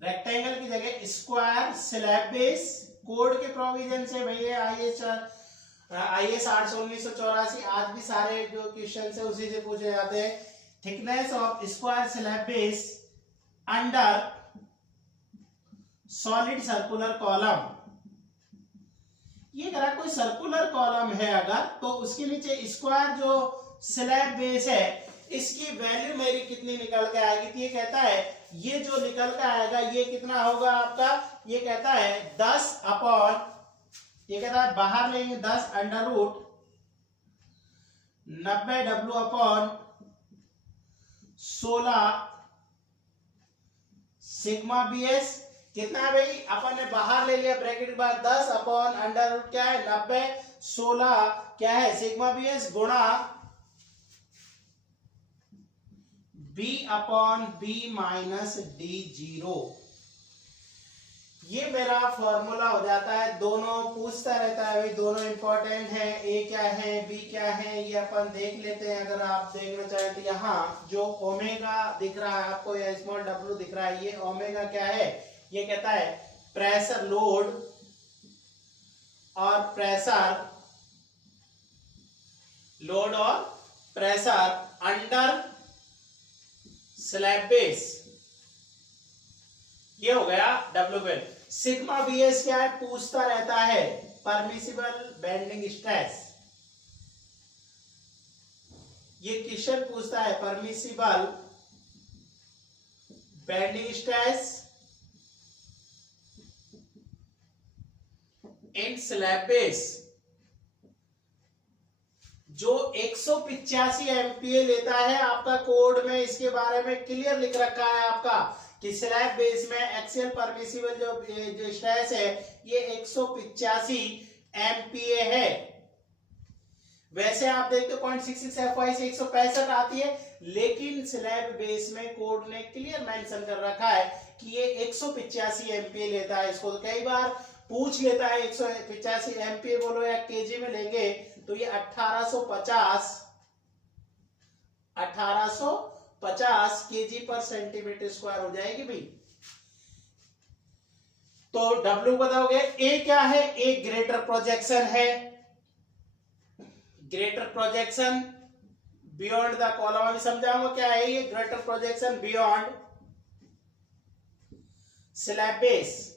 रेक्टेंगल की जगह स्क्वायर स्लैब बेस, कोड के प्रोविजन से भैया IS 800-1984, आज भी सारे जो क्वेश्चन है उसी से पूछे जाते हैं। Thickness of square slab base under solid circular column. ये कह रहा कोई सर्कुलर कॉलम है अगर, तो उसके नीचे स्क्वायर जो स्लैब बेस है इसकी वैल्यू मेरी कितनी निकल के आएगी। तो ये कहता है ये जो निकल के आएगा ये कितना होगा आपका, ये कहता है 10 अपॉन, ये कहता है बाहर लेंगे 10 under root 90 W upon 16 sigma b s. कितना है भाई, अपन ने बाहर ले लिया ब्रैकेट के बाद 10 अपॉन अंडर रूट क्या है 90, 16 क्या है सिग्मा बी एस गुणा b upon b minus d0। ये मेरा फॉर्मूला हो जाता है। दोनों पूछता रहता है भाई, दोनों इंपॉर्टेंट है, ए क्या है बी क्या है, ये अपन देख लेते हैं। अगर आप देखना चाहें तो यहाँ जो ओमेगा दिख रहा है आपको, या स्मॉल डब्ल्यू दिख रहा है, ये ओमेगा क्या है, ये कहता है प्रेशर, लोड और प्रेशर, लोड और प्रेशर अंडर स्लैब बेस, ये हो गया W12। सिग्मा BS क्या है, पूछता रहता है परमिसिबल बेंडिंग स्ट्रेस। ये क्वेश्चन पूछता है permissible bending stress in slab base, जो 185 MPa लेता है। आपका कोड में इसके बारे में क्लियर लिख रखा है आपका कि स्लैब बेस में एक्सियल परमिसिबल जो स्ट्रेस है ये 185 MPa है। वैसे आप देखते हो 0.66 FY से 165 आती है, लेकिन स्लैब बेस में कोड ने क्लियर मेंशन कर रखा है कि ये 185 MPa लेता है। इसको तो कई बार पूछ लेता है, 185 MPa बोलो या केजी में लेंगे तो ये 1850 केजी पर सेंटीमीटर स्क्वायर हो जाएगी भाई। तो W बताओगे। ए क्या है, ए ग्रेटर प्रोजेक्शन है, greater projection beyond the column. अभी समझाऊंगा क्या है ये greater projection beyond slab base.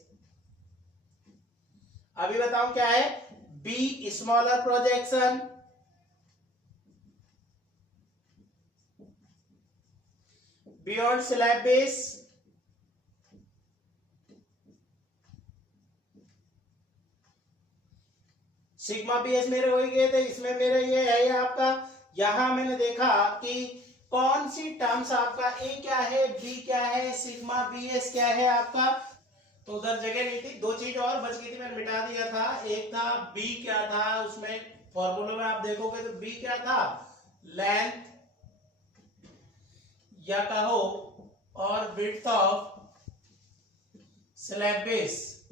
अभी बताऊं क्या है, b smaller projection beyond slab base, sigma BS मेरे हो ही गए थे। इसमें मेरे ये है आपका, यहां मैंने देखा कि कौन सी टर्म्स आपका ए क्या है बी क्या है सिग्मा BS क्या है आपका, तो उधर जगह नहीं थी। दो चीज और बच गई थी, मैंने मिटा दिया था। एक था बी क्या था, उसमें फॉर्मूला में आप देखोगे तो बी क्या था, लेंथ या कहो और विड्थ ऑफ स्लैब बेस,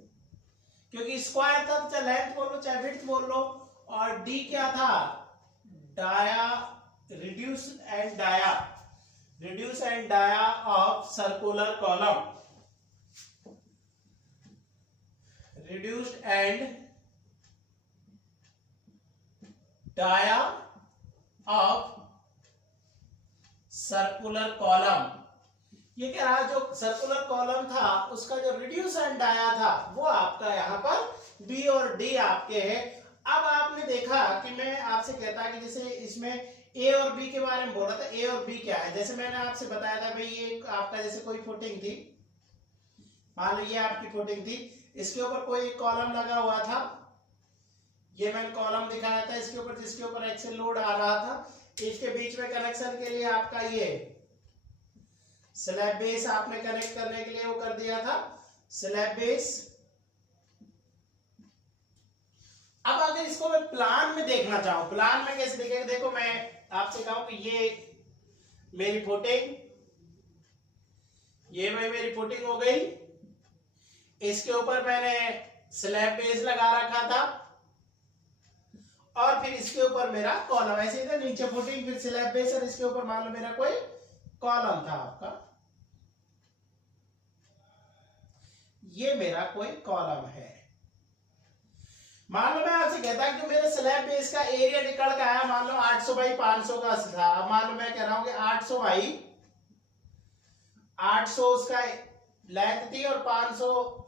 क्योंकि स्क्वायर था चाहे लेंथ बोल लो चाहे विड्थ बोल लो। और डी क्या था, dia, reduce and dia of circular column, reduced and dia of circular column. ये कह रहा जो सर्कुलर कॉलम था उसका जो रिड्यूस एंड डाया था वो आपका यहाँ पर बी और डी आपके है। अब आपने देखा कि मैं आपसे कहता कि जैसे इसमें ए और बी के बारे में बोला था, ए और बी क्या है, जैसे मैंने आपसे बताया था भाई ये आपका जैसे कोई फुटिंग थी, मान लो ये आपकी फुटिंग थी, इसके ऊपर कोई कॉलम लगा हुआ था, ये मैंने कॉलम दिखाया था, इसके ऊपर जिसके ऊपर एक्सेल लोड आ रहा था, इसके बीच में कनेक्शन के लिए आपका ये स्लैब बेस आपने कनेक्ट करने के लिए वो कर दिया था, स्लैब बेस। अब अगर इसको मैं प्लान में देखना चाहूं, प्लान में कैसे दिखेगा, देखो मैं आपसे कहूं कि ये मेरी फुटिंग, ये मेरी फुटिंग हो गई, इसके ऊपर मैंने स्लैब बेस लगा रखा था और फिर इसके ऊपर मेरा कॉलम, ऐसे ही था, नीचे फुटिंग फिर स्लैब बेस और इसके ऊपर मान लो मेरा कोई कॉलम था आपका, ये मेरा कोई कॉलम है। मान लो मैं आपसे कहता कि जो मेरे स्लैब बेस का एरिया निकल के आया, मान लो 800 बाई 500 का था, अब मान लो मैं कह रहा हूं कि 800 बाई 800 उसका लेंथ थी और 500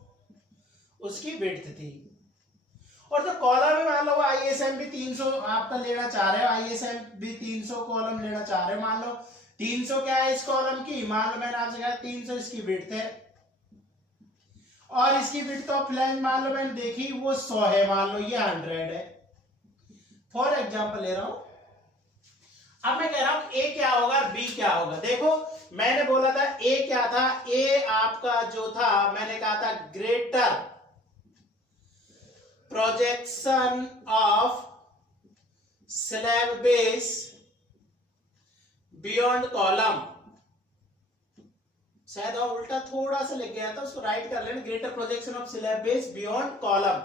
उसकी विड्थ थी, और जो कॉलम है मान लो ISM भी 300 आपका लेना चाह रहे हो, ISM भी 300 कॉलम लेना चाह रहे हो, मान लो 300 क्या है इस कॉलम की, मान लो मैंने आपसे कहा 300 इसकी विड्थ है और इसकी विड्थ ऑफ लाइन मान लो मैंने देखी वो 100 है, मान लो ये 100 है, फॉर एग्जांपल ले रहा हूं। अब मैं कह रहा हूं ए क्या होगा बी क्या होगा। देखो मैंने बोला था ए क्या था, ए आपका जो था मैंने कहा था greater projection of slab base beyond column, शायद और उल्टा थोड़ा सा लिख गया था, उसको राइट कर लेना। Greater projection of slab base beyond column,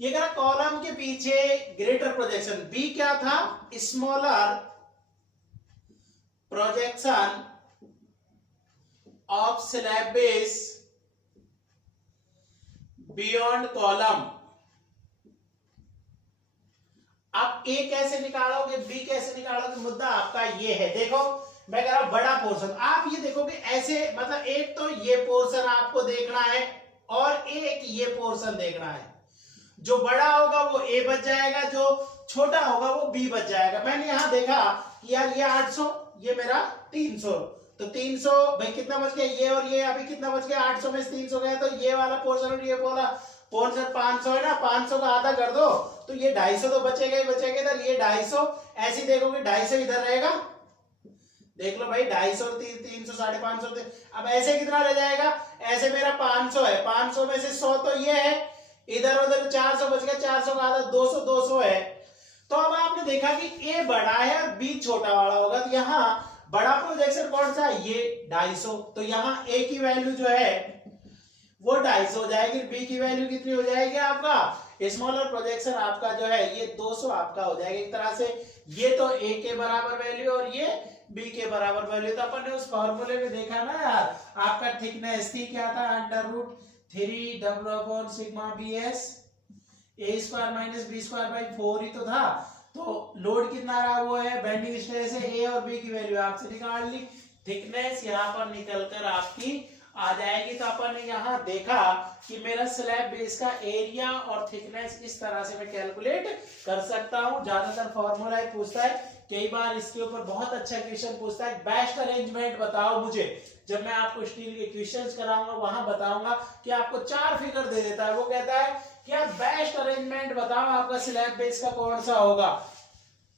ये कह रहा कॉलम के पीछे ग्रेटर प्रोजेक्शन। बी क्या था? Smaller projection of slab base beyond column. आप ए कैसे निकालोगे, बी कैसे निकालोगे, मुद्दा आपका ये है। देखो मैं कह रहा हूं बड़ा पोर्शन, आप ये देखोगे ऐसे, मतलब एक तो ये पोर्शन आपको देखना है और एक ये पोर्शन देखना है। जो बड़ा होगा वो ए बच जाएगा, जो छोटा होगा वो बी बच जाएगा। मैंने यहां देखा कि यार ये 800, ये मेरा 300, तो 300 भाई कितना बच गया, ये और ये अभी कितना बच गया, 800 में से 300 गया, तो ये वाला पोर्शन और ये वाला पोर्शन 500 है ना, 500 का आधा कर दो तो ये 250 तो बचेगा ही बचेगा। इधर ये 250, ऐसे देखोगे 250 इधर रहेगा, देख लो भाई 250, 300, 550। अब ऐसे कितना रह जाएगा, ऐसे मेरा 500 है, 500 में से 100 तो ये है, इधर उधर 400 बच गया, 400 का आधा 200, 200 है। तो अब आपने देखा कि ए बड़ा है और बी छोटा वाला होगा, तो यहाँ बड़ा प्रोजेक्शन कौन सा है, ये 250, तो यहाँ ए की वैल्यू जो है वो 250 हो जाएगी, बी की वैल्यू कितनी हो जाएगी आपका, स्मॉलर प्रोजेक्शन आपका जो है ये 200 आपका हो जाएगा। एक तरह से ये तो ए के बराबर वैल्यू और ये बी के बराबर वैल्यू। तो अपन ने उस फॉर्मूले में देखा ना यार, आपका थिकनेस थी क्या था, √3 W सिग्मा BS A²-B² ही तो था। तो लोड कितना रहा वो है, बेंडिंग स्ट्रेस है, ए और बी की वैल्यू आपसे निकाल ली, थिकनेस यहाँ पर निकलकर आपकी आ जाएगी। तो अपन ने यहाँ देखा कि मेरा स्लैब बेस का एरिया और थिकनेस इस तरह से मैं कैलकुलेट कर सकता हूँ। ज्यादातर फॉर्मूला पूछता है, कई बार इसके ऊपर बहुत अच्छा क्वेश्चन पूछता है, बेस्ट अरेंजमेंट बताओ मुझे। जब मैं आपको स्टील के क्वेश्चंस कराऊंगा वहां बताऊंगा कि आपको 4 फिगर दे देता है, वो कहता है कि आप बेस्ट अरेंजमेंट बताओ आपका स्लैब बेस का कौन सा होगा,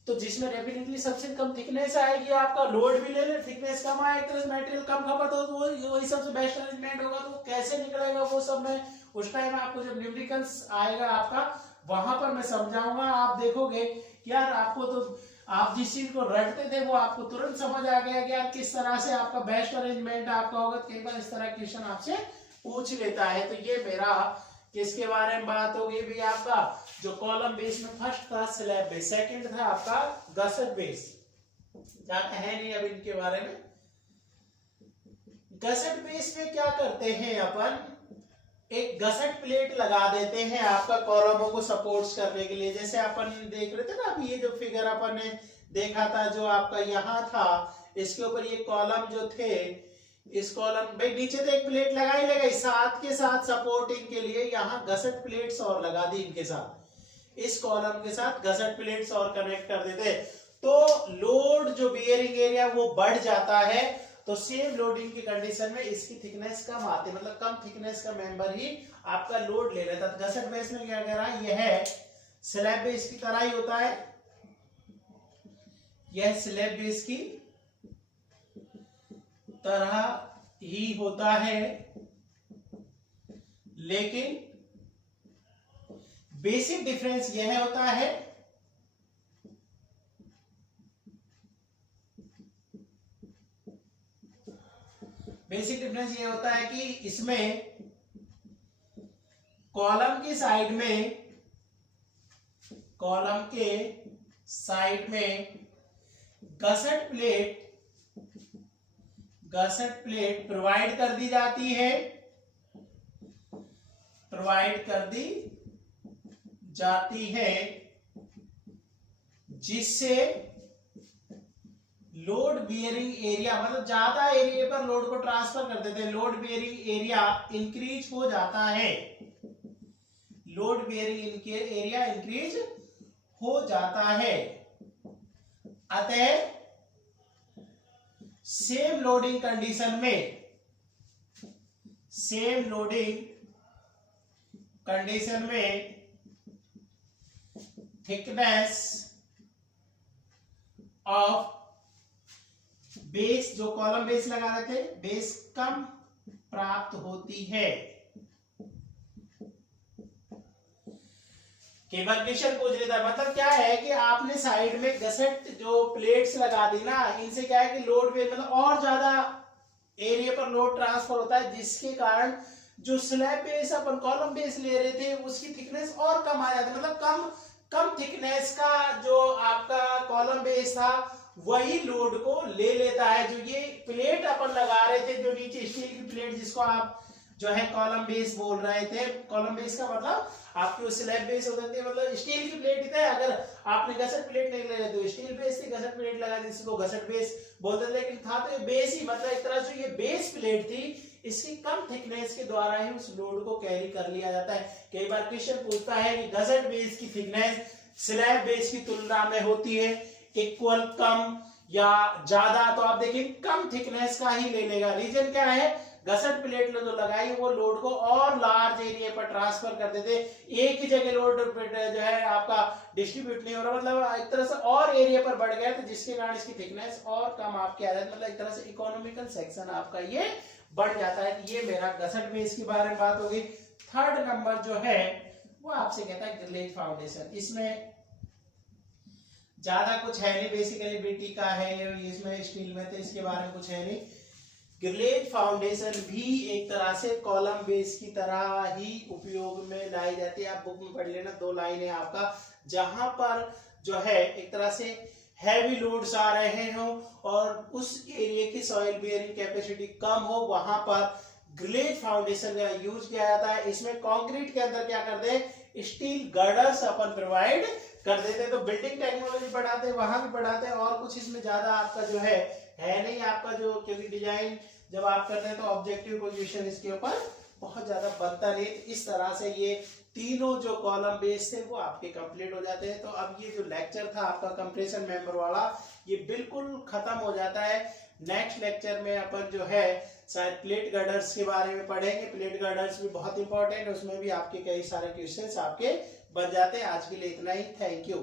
तो जिसमें डेफिनेटली सबसे कम थिकनेस आएगी, आपका लोड भी ले ले, थिकनेस कम आए, एक तरह से मटेरियल कम खपत हो, तो वही सबसे बेस्ट अरेंजमेंट होगा। तो कैसे निकलेगा वो सब मैं उस टाइम आपको जब न्यूमेरिकल्स आएगा आपका वहां पर मैं समझाऊंगा। आप देखोगे कि यार आपको तो आप जिस चीज को रटते थे वो आपको तुरंत समझ आ गया कि यार किस तरह से आपका बेस्ट अरेंजमेंट आपका होगा। कई बार इस तरह क्वेश्चन आपसे पूछ लेता है। तो ये मेरा किसके बारे में बात होगी भी, आपका जो कॉलम बेस में फर्स्ट था स्लैब बेस, सेकंड था आपका गसेट बेस। जानते हैं नहीं अब इनके बारे में। गसेट बेस में क्या करते हैं अपन, एक गसेट प्लेट लगा देते हैं आपका कॉलमों को सपोर्ट्स करने के लिए। जैसे अपन देख रहे थे ना अभी ये जो फिगर अपन ने देखा था जो आपका यहाँ था, इसके ऊपर ये कॉलम जो थे, इस कॉलम भाई नीचे तो एक प्लेट लगाई लगाई, साथ के साथ सपोर्टिंग के लिए यहाँ गसेट प्लेट्स और लगा दी इनके साथ, इस कॉलम के साथ गसेट प्लेट्स और कनेक्ट कर देते, तो लोड जो बियरिंग एरिया वो बढ़ जाता है। तो सेम लोडिंग की कंडीशन में इसकी थिकनेस कम आती है, मतलब कम थिकनेस का मेंबर ही आपका लोड ले लेता है। गसेट बेस में क्या कर रहा है, यह है स्लैब बेस की तरह ही होता है, यह स्लैब बेस की तरह ही होता है, लेकिन बेसिक डिफरेंस यह होता है बेसिक डिफरेंस ये होता है कि इसमें कॉलम के साइड में गसेट प्लेट प्रोवाइड कर दी जाती है जिससे लोड बियरिंग एरिया, मतलब ज्यादा एरिया पर लोड को ट्रांसफर कर देते हैं, लोड बियरिंग एरिया इंक्रीज हो जाता है, लोड बियरिंग एरिया इंक्रीज हो जाता है। अतः सेम लोडिंग कंडीशन में थिकनेस ऑफ बेस, जो कॉलम बेस लगा रहे थे, बेस कम प्राप्त होती है। केवल क्वेश्चन पूछ लेता है, मतलब क्या है कि आपने साइड में गसेट जो प्लेट्स लगा दी ना, इनसे क्या है कि लोड पे मतलब और ज्यादा एरिया पर लोड ट्रांसफर होता है, जिसके कारण जो स्लैब बेस अपन कॉलम बेस ले रहे थे उसकी थिकनेस और कम आ जाती है, मतलब कम कम थिकनेस का जो आपका कॉलम बेस था वही लोड को ले लेता है। जो ये प्लेट अपन लगा रहे थे, जो नीचे स्टील की प्लेट जिसको आप जो है कॉलम बेस बोल रहे थे, कॉलम बेस का मतलब आपकी स्लैब बेस हो सकती है, मतलब स्टील की प्लेट ही था। अगर आपने घसट प्लेट नहीं ले रहे तो स्टील बेस थी, घसट प्लेट लगा जिसको घसट बेस बोलते थे, लेकिन था तो ये बेस ही, मतलब एक तरह से ये बेस प्लेट थी, इसकी कम थिकनेस के द्वारा ही उस लोड को कैरी कर लिया जाता है। कई बार क्वेश्चन पूछता है कि घसट बेस की थिकनेस स्लैब बेस की तुलना में होती है इक्वल, कम या ज्यादा, तो आप देखिए कम थिकनेस का ही ले लेगा। रीजन क्या है, घसट प्लेट जो लगाई वो लोड को और लार्ज एरिया पर ट्रांसफर कर देते, एक ही जगह लोड जो है आपका डिस्ट्रीब्यूट नहीं हो रहा, मतलब एक तरह से और एरिया पर बढ़ गया, तो जिसके कारण इसकी थिकनेस और कम आपके आ जाती है, मतलब एक तरह से इकोनॉमिकल सेक्शन आपका ये बढ़ जाता है। ये मेरा घसट बेस के बारे में बात होगी। थर्ड नंबर जो है वो आपसे कहता है ग्रिलेज फाउंडेशन। इसमें ज्यादा कुछ है नहीं, बेसिकली बीटी का है, इसमें स्टील में तो इसके बारे में कुछ है नहीं। ग्रिलेज फाउंडेशन भी एक तरह से कॉलम बेस की तरह ही उपयोग में लाई जाती है। आप बुक में पढ़ लेना, 2 लाइन है आपका, जहां पर जो है एक तरह से हैवी लोड्स आ रहे हो और उस एरिया की सॉइल बेयरिंग कैपेसिटी कम हो, वहां पर ग्रिलेज फाउंडेशन का यूज किया जाता है। इसमें कंक्रीट के अंदर क्या करते हैं, स्टील गर्डर्स अपन प्रोवाइड कर देते हैं। तो बिल्डिंग टेक्नोलॉजी पढ़ाते हैं, वहां भी पढ़ाते हैं, और कुछ इसमें ज्यादा आपका जो है नहीं आपका जो, क्योंकि डिजाइन जब आप करते हैं तो ऑब्जेक्टिव पोजीशन इसके ऊपर बहुत ज्यादा बनता नहीं। तो इस तरह से ये तीनों जो कॉलम बेस थे वो आपके कंप्लीट हो जाते हैं। तो अब ये जो लेक्चर था आपका कंप्रेशन मेंबर वाला, ये बिल्कुल खत्म हो जाता है। नेक्स्ट लेक्चर में अपन जो है शायद प्लेट गर्डर्स के बारे में पढ़ेंगे। प्लेट गर्डर्स भी बहुत इंपॉर्टेंट है, उसमें भी आपके कई सारे क्वेश्चंस आपके बन जाते हैं। आज के लिए इतना ही, थैंक यू।